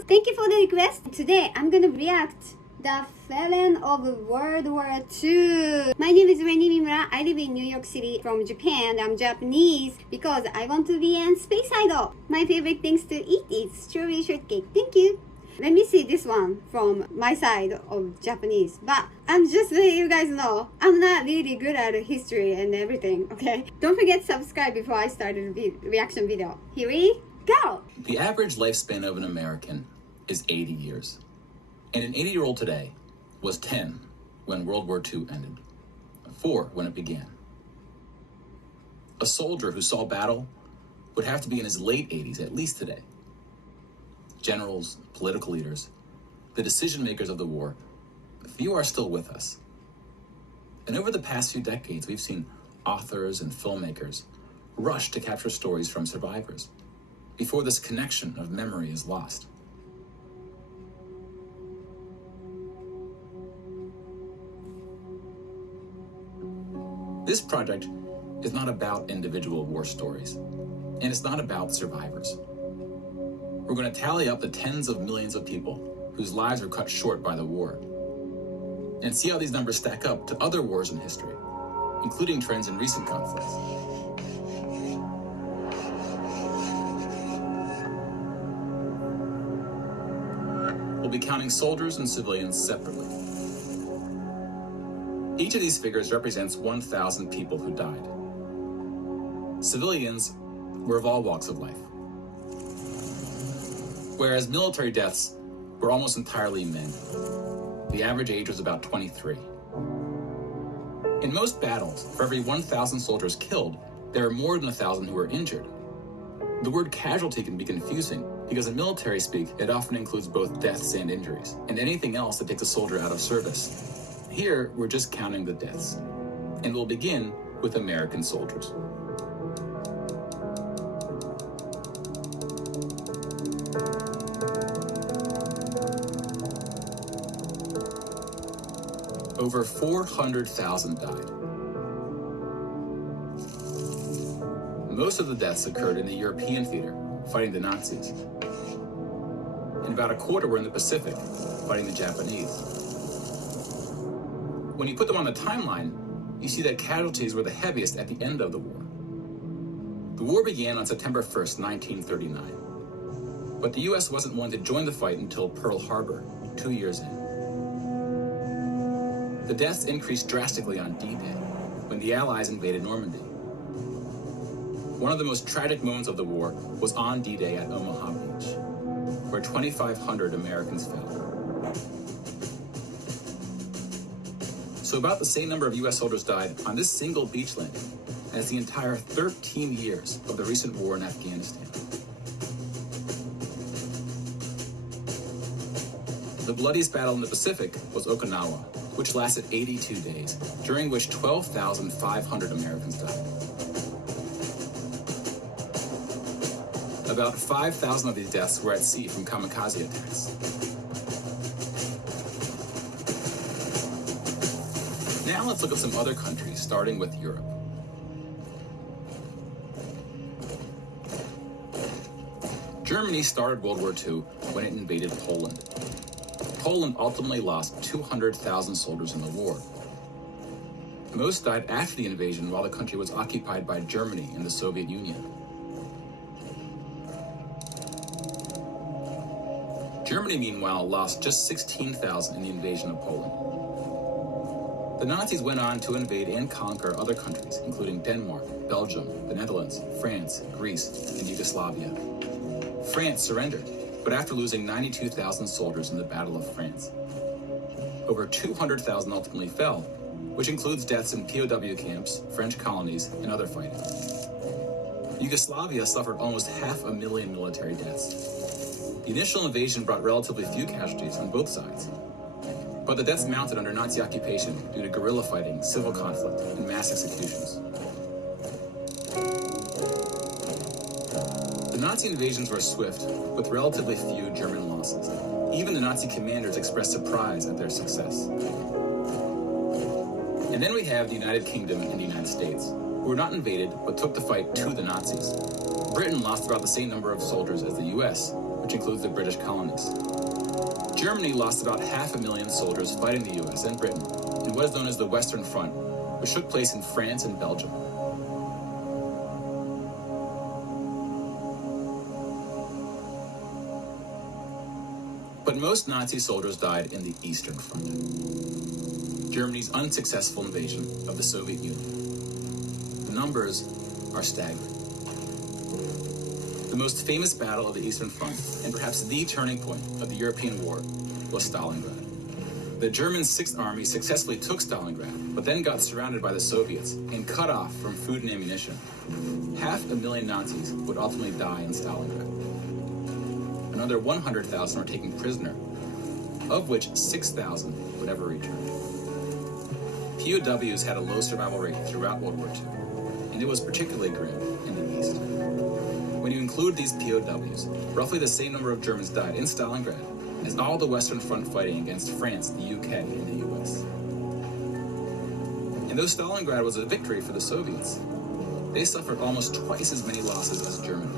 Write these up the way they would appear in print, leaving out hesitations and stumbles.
ます。Thank you for the request. Today I'm gonna react The Felon of World War II. My name is Reni Mimura. I live in New York City from Japan. I'm Japanese because I want to be an space idol. My favorite things to eat is strawberry shortcake. Thank you. Let me see this one from my side of Japanese. But I'm just letting you guys know, I'm not really good at history and everything, okay? Don't forget to subscribe before I start the reaction video. Here we go! The average lifespan of an American is 80 years. And an 80-year-old today was 10 when World War II ended, 4 when it began. A soldier who saw battle would have to be in his late 80s, at least today. Generals, political leaders, the decision makers of the war, few are still with us. And over the past few decades, we've seen authors and filmmakers rush to capture stories from survivors before this connection of memory is lost. This project is not about individual war stories, and it's not about survivors. We're going to tally up the tens of millions of people whose lives were cut short by the war, and see how these numbers stack up to other wars in history, including trends in recent conflicts. We'll be counting soldiers and civilians separately. Each of these figures represents 1,000 people who died. Civilians were of all walks of life, whereas military deaths were almost entirely men. The average age was about 23. In most battles, for every 1,000 soldiers killed, there are more than 1,000 who are injured. The word casualty can be confusing because in military speak, it often includes both deaths and injuries, and anything else that takes a soldier out of service. Here, we're just counting the deaths, and we'll begin with American soldiers. Over 400,000 died. Most of the deaths occurred in the European theater, fighting the Nazis. And about a quarter were in the Pacific, fighting the Japanese. When you put them on the timeline, you see that casualties were the heaviest at the end of the war. The war began on September 1st, 1939. But the US wasn't willing to join the fight until Pearl Harbor, 2 years in. The deaths increased drastically on D-Day, when the Allies invaded Normandy. One of the most tragic moments of the war was on D-Day at Omaha Beach, where 2,500 Americans fell. So about the same number of US soldiers died on this single beach landing as the entire 13 years of the recent war in Afghanistan. The bloodiest battle in the Pacific was Okinawa, which lasted 82 days, during which 12,500 Americans died. About 5,000 of these deaths were at sea from kamikaze attacks. Now let's look at some other countries, starting with Europe. Germany started World War II when it invaded Poland. Poland ultimately lost 200,000 soldiers in the war. Most died after the invasion while the country was occupied by Germany and the Soviet Union. Germany, meanwhile, lost just 16,000 in the invasion of Poland. The Nazis went on to invade and conquer other countries, including Denmark, Belgium, the Netherlands, France, Greece, and Yugoslavia. France surrendered, but after losing 92,000 soldiers in the Battle of France. Over 200,000 ultimately fell, which includes deaths in POW camps, French colonies, and other fighting. Yugoslavia suffered almost 500,000 military deaths. The initial invasion brought relatively few casualties on both sides, but the deaths mounted under Nazi occupation due to guerrilla fighting, civil conflict, and mass executions. The Nazi invasions were swift, with relatively few German losses. Even the Nazi commanders expressed surprise at their success. And then we have the United Kingdom and the United States, who were not invaded, but took the fight to the Nazis. Britain lost about the same number of soldiers as the US, which includes the British colonies. Germany lost about 500,000 soldiers fighting the US and Britain in what is known as the Western Front, which took place in France and Belgium. But most Nazi soldiers died in the Eastern Front, Germany's unsuccessful invasion of the Soviet Union. The numbers are staggering. The most famous battle of the Eastern Front, and perhaps the turning point of the European war, was Stalingrad. The German Sixth Army successfully took Stalingrad, but then got surrounded by the Soviets and cut off from food and ammunition. 500,000 Nazis would ultimately die in Stalingrad. Another 100,000 were taken prisoner, of which 6,000 would ever return. POWs had a low survival rate throughout World War II, and it was particularly grim in the East. When you include these POWs, roughly the same number of Germans died in Stalingrad as all the Western Front fighting against France, the UK, and the US. And though Stalingrad was a victory for the Soviets, they suffered almost twice as many losses as Germany.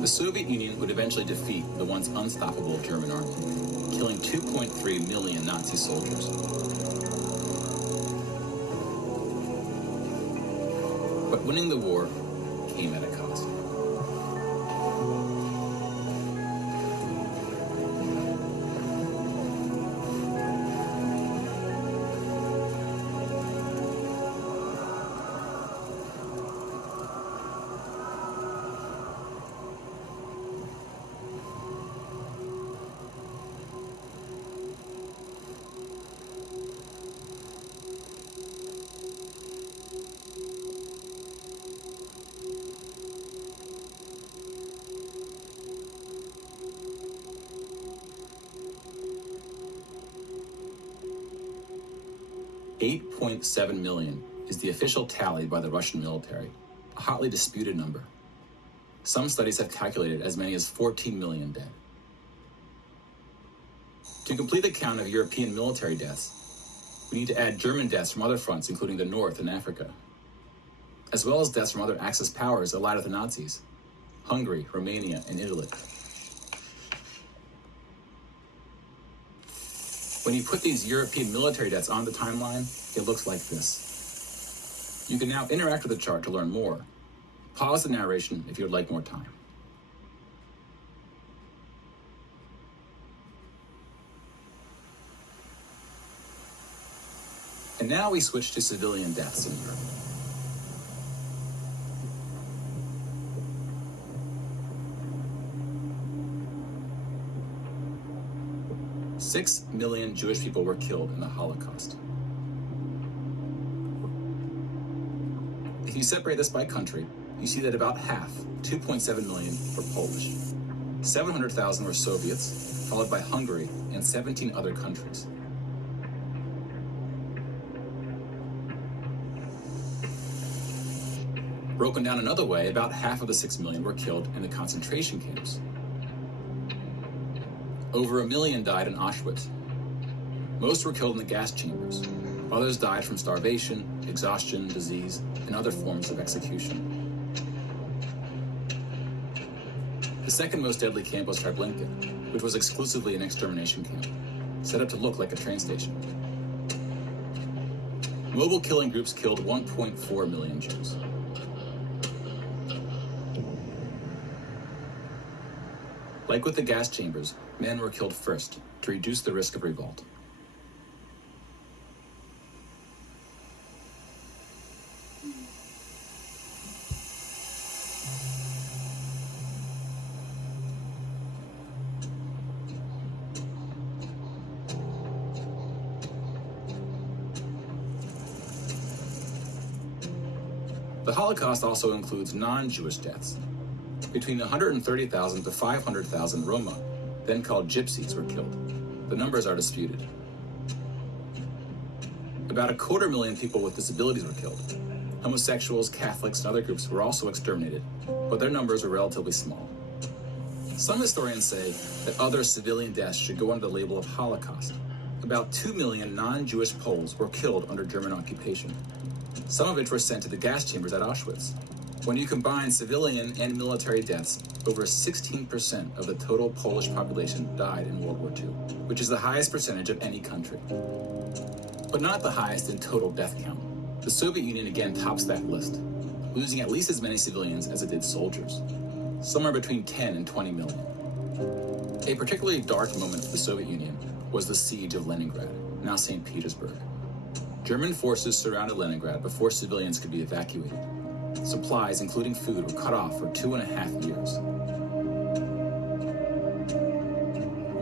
The Soviet Union would eventually defeat the once unstoppable German army, killing 2.3 million Nazi soldiers. But winning the war came at a cost. $8.7 million is the official tally by the Russian military, a hotly disputed number. Some studies have calculated as many as 14 million dead. To complete the count of European military deaths, we need to add German deaths from other fronts, including the North and Africa, as well as deaths from other Axis powers allied with the Nazis, Hungary, Romania, and Italy. When you put these European military deaths on the timeline, it looks like this. You can now interact with the chart to learn more. Pause the narration if you would like more time. And now we switch to civilian deaths in Europe. Six million Jewish people were killed in the Holocaust. If you separate this by country, you see that about half, 2.7 million, were Polish. 700,000 were Soviets, followed by Hungary and 17 other countries. Broken down another way, about half of the 6 million were killed in the concentration camps. Over 1 million died in Auschwitz. Most were killed in the gas chambers. Others died from starvation, exhaustion, disease, and other forms of execution. The second most deadly camp was Treblinka, which was exclusively an extermination camp, set up to look like a train station. Mobile killing groups killed 1.4 million Jews. Like with the gas chambers, men were killed first to reduce the risk of revolt. The Holocaust also includes non-Jewish deaths. Between 130,000 to 500,000 Roma, then called Gypsies, were killed. The numbers are disputed. About 250,000 people with disabilities were killed. Homosexuals, Catholics, and other groups were also exterminated, but their numbers were relatively small. Some historians say that other civilian deaths should go under the label of Holocaust. About 2 million non-Jewish Poles were killed under German occupation. some of which were sent to the gas chambers at Auschwitz. When you combine civilian and military deaths, over 16% of the total Polish population died in World War II, which is the highest percentage of any country. But not the highest in total death count. The Soviet Union again tops that list, losing at least as many civilians as it did soldiers, somewhere between 10 and 20 million. A particularly dark moment for the Soviet Union was the siege of Leningrad, now St. Petersburg. German forces surrounded Leningrad before civilians could be evacuated. Supplies, including food, were cut off for 2.5 years.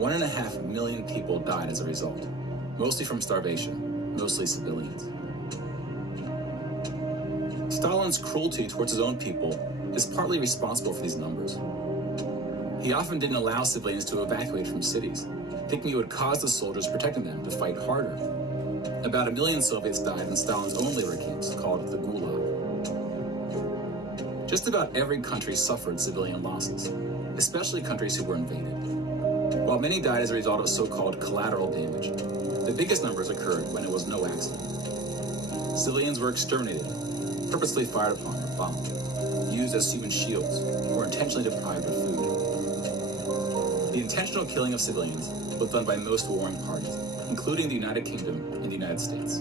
1.5 million people died as a result, mostly from starvation, mostly civilians. Stalin's cruelty towards his own people is partly responsible for these numbers. He often didn't allow civilians to evacuate from cities, thinking it would cause the soldiers protecting them to fight harder. About 1 million Soviets died in Stalin's own labor camps, called the Gulag. Just about every country suffered civilian losses, especially countries who were invaded. While many died as a result of so-called collateral damage, the biggest numbers occurred when it was no accident. Civilians were exterminated, purposely fired upon or bombed, used as human shields, or intentionally deprived of food. The intentional killing of civilians was done by most warring parties, including the United Kingdom and the United States.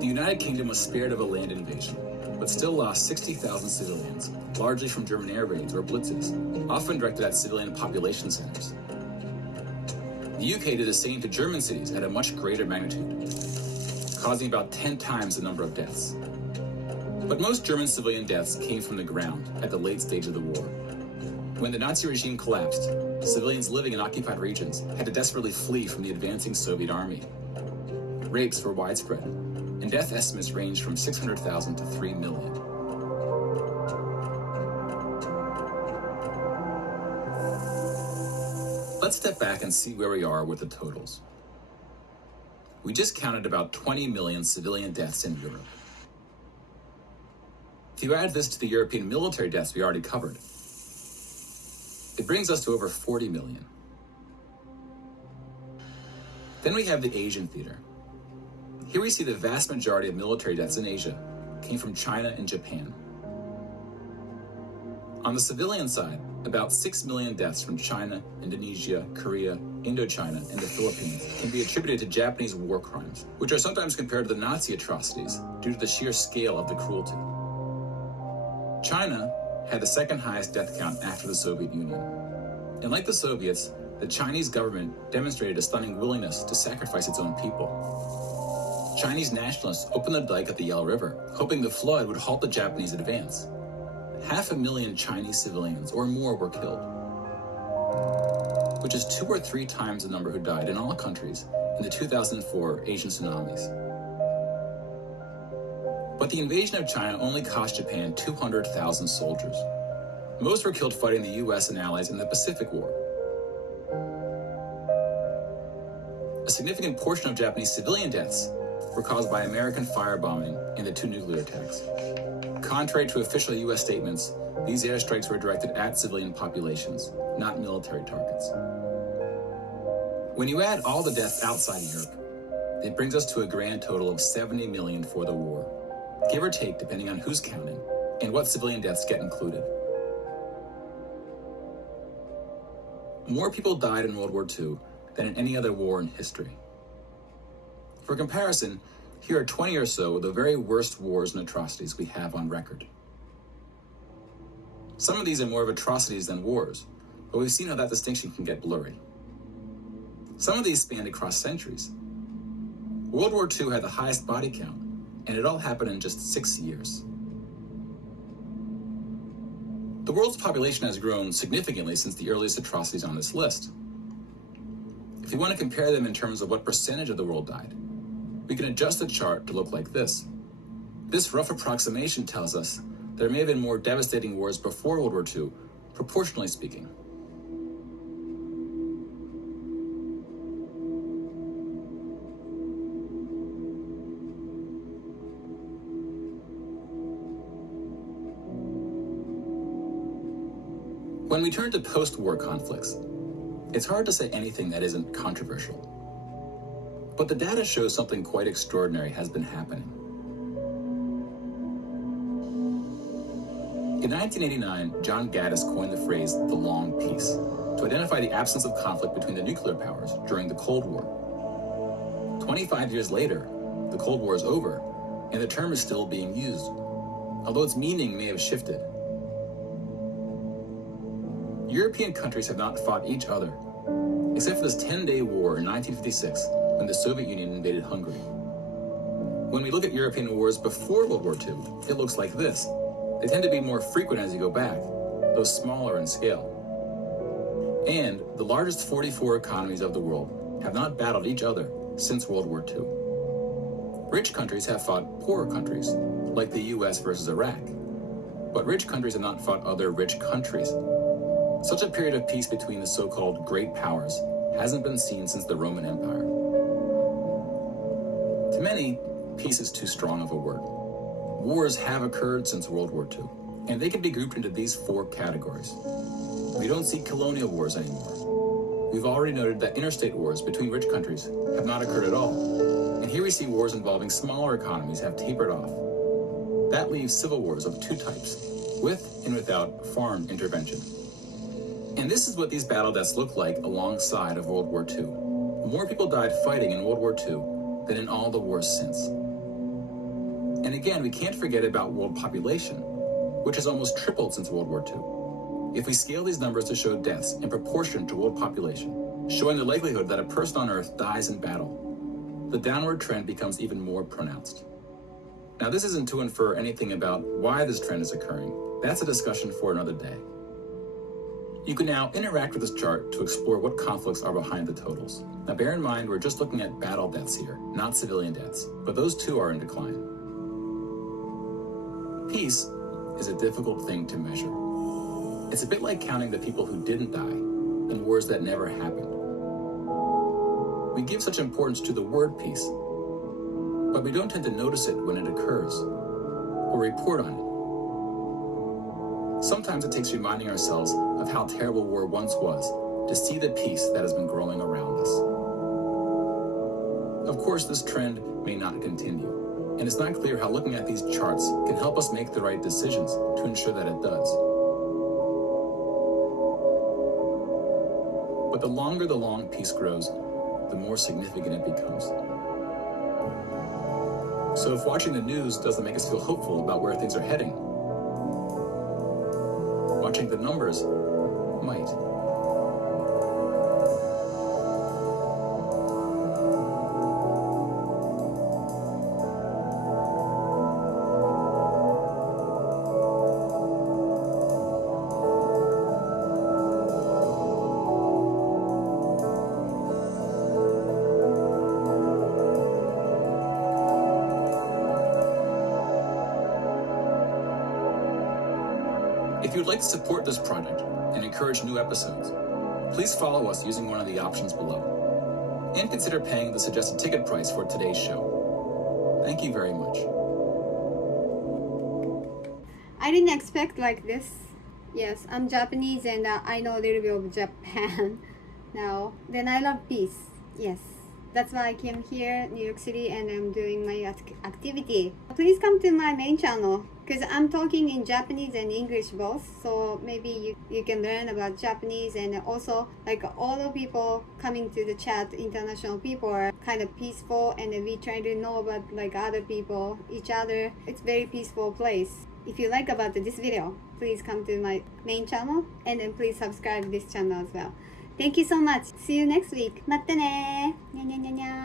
The United Kingdom was spared of a land invasion, but still lost 60,000 civilians, largely from German air raids or blitzes, often directed at civilian population centers. The UK did the same to German cities at a much greater magnitude, causing about 10 times the number of deaths. But most German civilian deaths came from the ground at the late stage of the war. When the Nazi regime collapsed, civilians living in occupied regions had to desperately flee from the advancing Soviet army. Rapes were widespread, and death estimates ranged from 600,000 to 3 million. Let's step back and see where we are with the totals. We just counted about 20 million civilian deaths in Europe. If you add this to the European military deaths we already covered, it brings us to over 40 million. Then we have the Asian theater. Here we see the vast majority of military deaths in Asia came from China and Japan. On the civilian side, about 6 million deaths from China, Indonesia, Korea, Indochina, and the Philippines can be attributed to Japanese war crimes, which are sometimes compared to the Nazi atrocities due to the sheer scale of the cruelty. China had the second highest death count after the Soviet Union. And like the Soviets, the Chinese government demonstrated a stunning willingness to sacrifice its own people. Chinese nationalists opened the dike at the Yellow River, hoping the flood would halt the Japanese advance. 500,000 Chinese civilians or more were killed, which is 2 or 3 times the number who died in all countries in the 2004 Asian tsunamis. But the invasion of China only cost Japan 200,000 soldiers. Most were killed fighting the US and allies in the Pacific War. A significant portion of Japanese civilian deaths were caused by American firebombing and the 2 nuclear attacks. Contrary to official US statements, these airstrikes were directed at civilian populations, not military targets. When you add all the deaths outside Europe, it brings us to a grand total of 70 million for the war, give or take depending on who's counting and what civilian deaths get included. More people died in World War II than in any other war in history. For comparison, here are 20 or so of the very worst wars and atrocities we have on record. Some of these are more of atrocities than wars, but we've seen how that distinction can get blurry. Some of these spanned across centuries. World War II had the highest body count, and it all happened in just 6 years. The world's population has grown significantly since the earliest atrocities on this list. If you want to compare them in terms of what percentage of the world died, we can adjust the chart to look like this. This rough approximation tells us there may have been more devastating wars before World War II, proportionally speaking. When we turn to post-war conflicts, it's hard to say anything that isn't controversial. But the data shows something quite extraordinary has been happening. In 1989, John Gaddis coined the phrase the long peace to identify the absence of conflict between the nuclear powers during the Cold War. 25 years later, the Cold War is over, and the term is still being used, although its meaning may have shifted. European countries have not fought each other, except for this 10-day war in 1956 when the Soviet Union invaded Hungary. When we look at European wars before World War II, it looks like this. They tend to be more frequent as you go back, though smaller in scale. And the largest 44 economies of the world have not battled each other since World War II. Rich countries have fought poorer countries, like the US versus Iraq. But rich countries have not fought other rich countries. Such a period of peace between the so-called great powers hasn't been seen since the Roman Empire. To many, peace is too strong of a word. Wars have occurred since World War II, and they can be grouped into these four categories. We don't see colonial wars anymore. We've already noted that interstate wars between rich countries have not occurred at all. And here we see wars involving smaller economies have tapered off. That leaves civil wars of two types, with and without foreign intervention. And this is what these battle deaths look like alongside of World War II. More people died fighting in World War II than in all the wars since. And again, we can't forget about world population, which has almost tripled since World War II. If we scale these numbers to show deaths in proportion to world population, showing the likelihood that a person on Earth dies in battle, the downward trend becomes even more pronounced. Now, this isn't to infer anything about why this trend is occurring. That's a discussion for another day. You can now interact with this chart to explore what conflicts are behind the totals. Now, bear in mind, we're just looking at battle deaths here, not civilian deaths, but those too are in decline. Peace is a difficult thing to measure. It's a bit like counting the people who didn't die in wars that never happened. We give such importance to the word peace, but we don't tend to notice it when it occurs or report on it. Sometimes it takes reminding ourselves of how terrible war once was to see the peace that has been growing around us. Of course, this trend may not continue, and it's not clear how looking at these charts can help us make the right decisions to ensure that it does. But the longer the long peace grows, the more significant it becomes. So if watching the news doesn't make us feel hopeful about where things are heading, watching the numbers might. If you would like to support this project and encourage new episodes, please follow us using one of the options below, and consider paying the suggested ticket price for today's show. Thank you very much. I didn't expect like this. Yes, I'm Japanese and I know a little bit of Japan now. Then I love peace. Yes, that's why I came here, New York City, and I'm doing my activity. Please come to my main channel because I'm talking in Japanese and English both. So maybe you can learn about Japanese, and also like all the people coming to the chat, international people are kind of peaceful, and we try to know about like other people, each other. It's very peaceful place. If you like about this video, please come to my main channel, and then please subscribe this channel as well. Thank you so much. See you next week. またね。にゃにゃにゃにゃ。